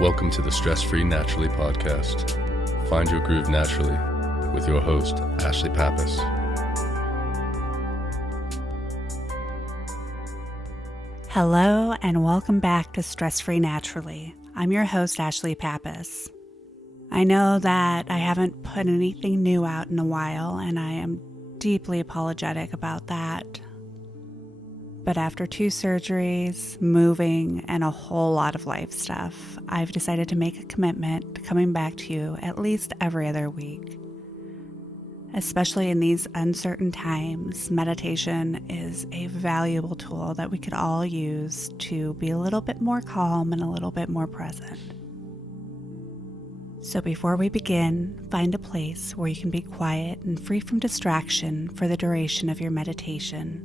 Welcome to the Stress Free Naturally podcast. Find your groove naturally with your host, Ashley Pappas. Hello and welcome back to Stress Free Naturally. I'm your host, Ashley Pappas. I know that I haven't put anything new out in a while, and I am deeply apologetic about that. But after 2 surgeries, moving, and a whole lot of life stuff, I've decided to make a commitment to coming back to you at least every other week. Especially in these uncertain times, meditation is a valuable tool that we could all use to be a little bit more calm and a little bit more present. So before we begin, find a place where you can be quiet and free from distraction for the duration of your meditation.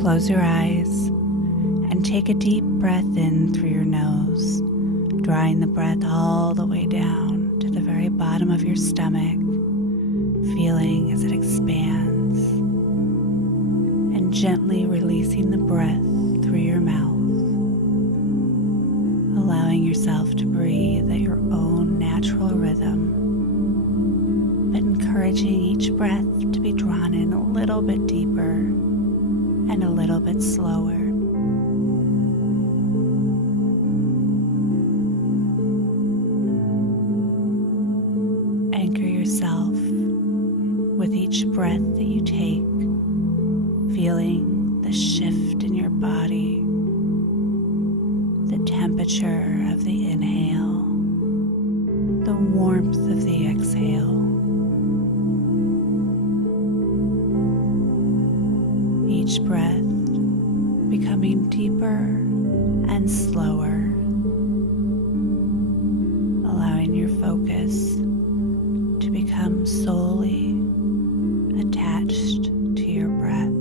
Close your eyes and take a deep breath in through your nose, drawing the breath all the way down to the very bottom of your stomach, feeling as it expands, and gently releasing the breath through your mouth, allowing yourself to breathe at your own natural rhythm, but encouraging each breath to be drawn in a little bit deeper and a little bit slower. Anchor yourself with each breath that you take, feeling the shift in your body, the temperature of the inhale, the warmth of the exhale. Each breath becoming deeper and slower, allowing your focus to become solely attached to your breath.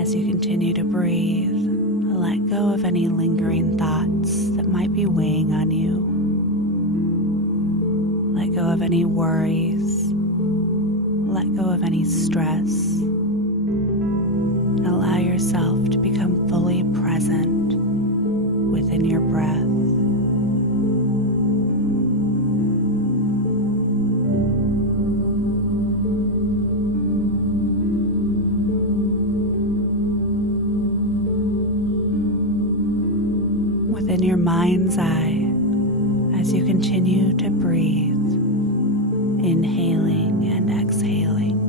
As you continue to breathe, let go of any lingering thoughts that might be weighing on you. Let go of any worries, let go of any stress, and allow yourself to become fully present within your breath. Within your mind's eye, as you continue to breathe, inhaling and exhaling,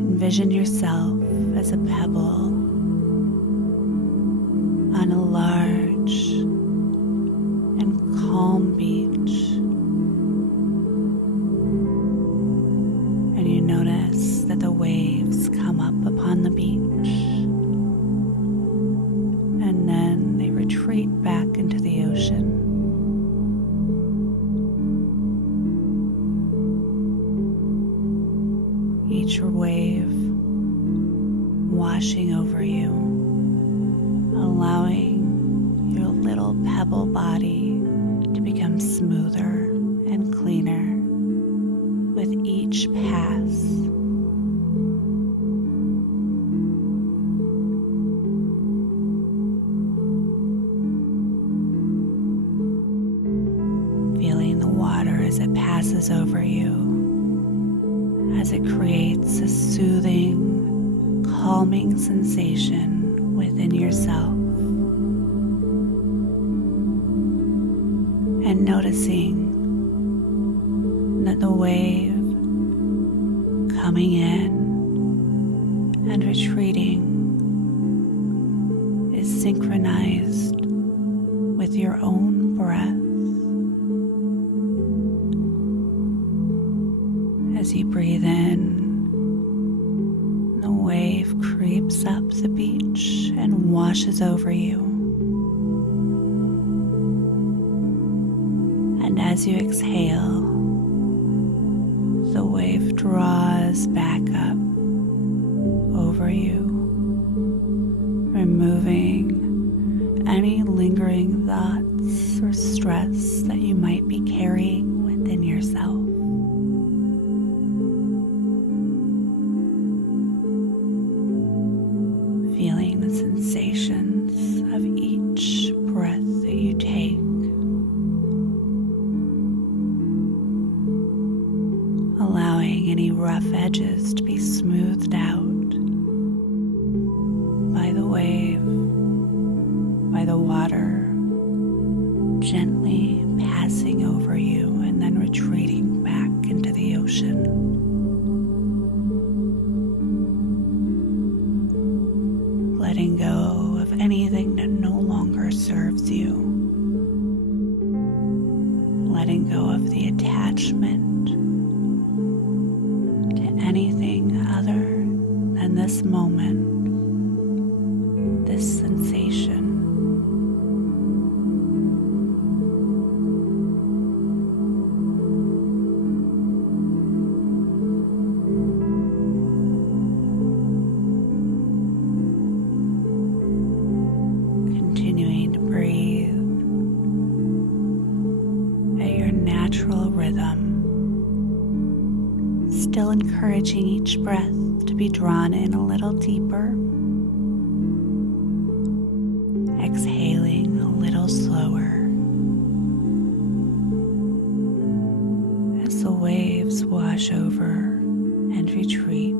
envision yourself as a pebble on a large and calm beach, and you notice that the waves come up upon the beach, and then they retreat back into the ocean. Each wave washing over you, allowing your little pebble body to become smoother and cleaner with each pass. Feeling the water as it passes over you, as it creates a soothing, calming sensation within yourself. And noticing that the wave coming in and retreating is synchronized with your own breath. As you breathe in, the wave creeps up the beach and washes over you. And as you exhale, the wave draws back up over you lingering thoughts or stress that you might be carrying within yourself. Feeling the sensations of each breath that you take. Allowing any rough edges to be smoothed out by the wave, by the water, gently passing over you and then retreating back into the ocean. Letting go of anything that no longer serves you. Letting go of the attachment to anything other than this moment, this sensation. Continuing to breathe at your natural rhythm, still encouraging each breath to be drawn in a little deeper, exhaling a little slower as the waves wash over and retreat.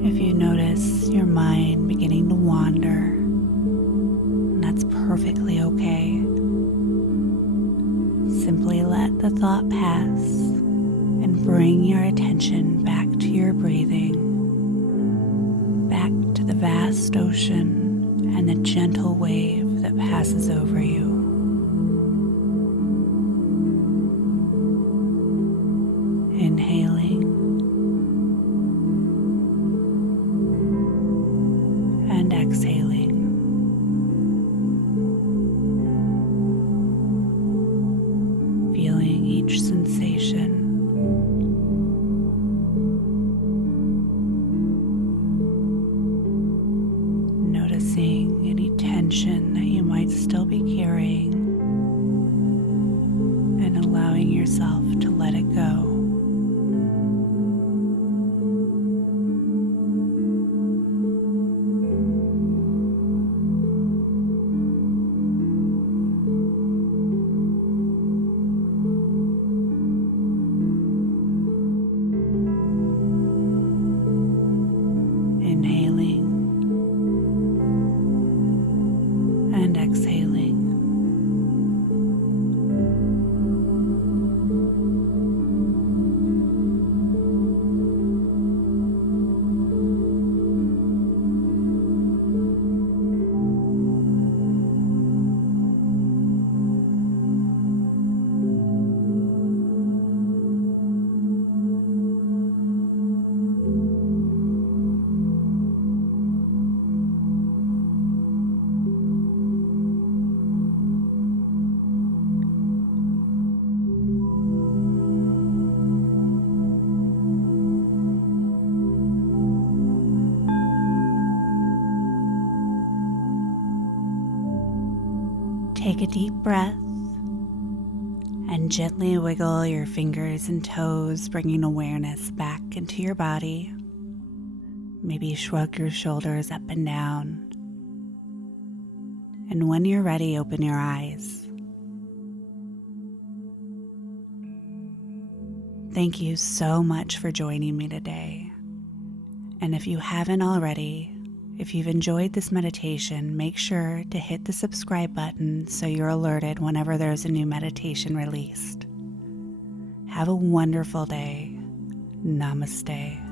If you notice your mind beginning to wander, that's perfectly okay. Simply let the thought pass and bring your attention back to your breathing, back to the vast ocean and the gentle wave that passes over you. Inhaling and exhaling. Feeling each sensation. Noticing any tension that you might still be carrying and allowing yourself to let it go. Inhaling and exhaling. Take a deep breath and gently wiggle your fingers and toes, bringing awareness back into your body. Maybe shrug your shoulders up and down. And when you're ready, open your eyes. Thank you so much for joining me today. And if you haven't already, if you've enjoyed this meditation, make sure to hit the subscribe button so you're alerted whenever there's a new meditation released. Have a wonderful day. Namaste.